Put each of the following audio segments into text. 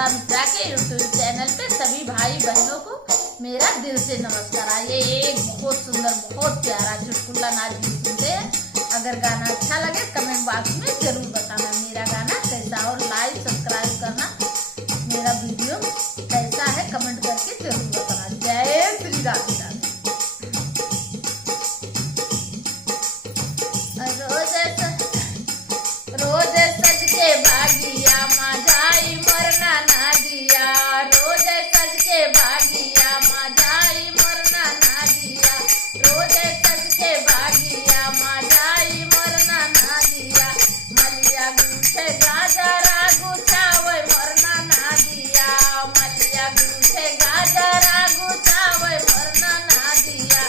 ममता मिश्रा के YouTube channel पे सभी भाई बहनों को मेरा दिल से नमस्कार। आइए एक बहुत सुंदर बहुत प्यारा चुटकुला नाच गीत सुनते हैं। अगर गाना अच्छा लगे कमेंट बॉक्स में जरूर बताना मेरा गाना कैसा, और लाइक सब्सक्राइब करना, मेरा वीडियो कैसा है कमेंट करके जरूर बताना। जय श्री राम। रोज सज के भागिया माझाई मरना ना दिया, रोज सज के भागिया माझाई मरना ना दिया, रोज सज के भागिया माझाई मरना ना दिया, मलिया गूठे गाजरा गुछावे मरना ना दिया, मलिया गूठे गाजरा गुछावे मरना ना दिया,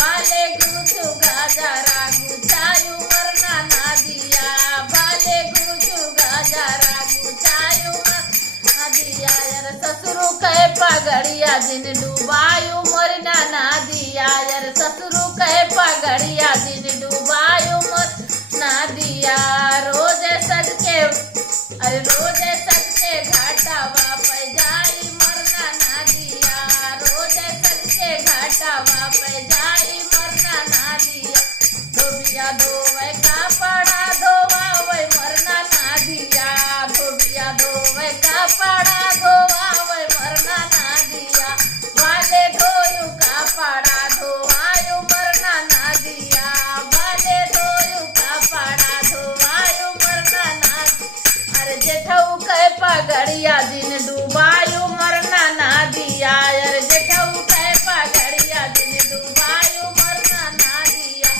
बाले गुछू गाजरा गुछायु मरना ना दिया, बाले गुछू गाजरा गुछायु मरना दिया, यार ससुरु कहे पगड़िया दिन डूबायु मरना ना दिया, यार ससुरु कहे पगड़िया दिन डूबायु मरना दिया, रोज सज के रोज सज के घाटावा पे जाई मरना ना दिया, रोज सज के घाटावा पे जाई मरना ना दिया, धोबिया धोवे कपड़ा धोवावे मरना ना दिया, धोबिया धोवे कपड़ा धोवावे मरना ना दिया, वाले धोयु कपड़ा धोवायु मरना ना दिया, वाले धोयु कपड़ा धोवायु मरना ना दिया, अरे जेठऊ कहे पगड़िया दिन डूबायु मरना ना दिया, अरे जेठऊ कहे पगड़िया दिन डूबायु मरना ना दिया,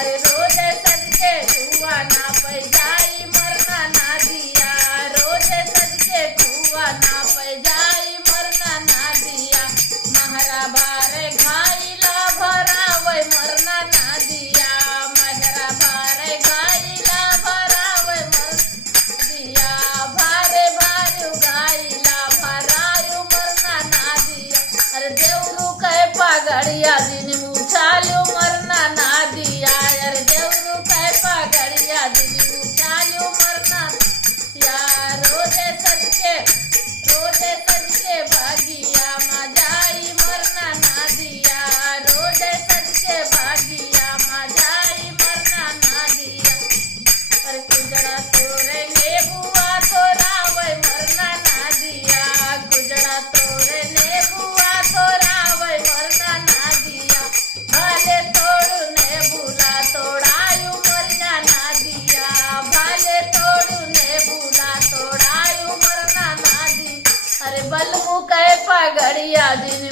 अरे रोज सज के कुआ ना पे जाई मरना ना दिया, रोज सज के कुआ ना पे जाई मरना ना दिया, महरा बारे घाईला भरावे मरना ना दिया, महरा बारे घाईला भरावे मरना दिया, भारे भारे घाईला भरायु मरना ना दिया, अरे देवरू कहे पगड़िया दिन मुछालू मरना ना दिया, अरे देवरू कहे पगड़िया दिन मुछालू मरना दिया, रोज सज के भागिया माझाई मरना ना दिया, रोज सज के भागिया माझाई मरना ना दिया, अरे गुजरा तोरे नेबुआ तोरावे मरना ना दिया, गुजरा तोरे नेबुआ तोरावे मरना ना दिया, भाले तोड़ू नेबुला तोड़ायु मरना ना दिया, भाले तोड़ू नेबुला तोड़ायु मरना ना दिया, अरे बलमु कहे पगड़िया दिन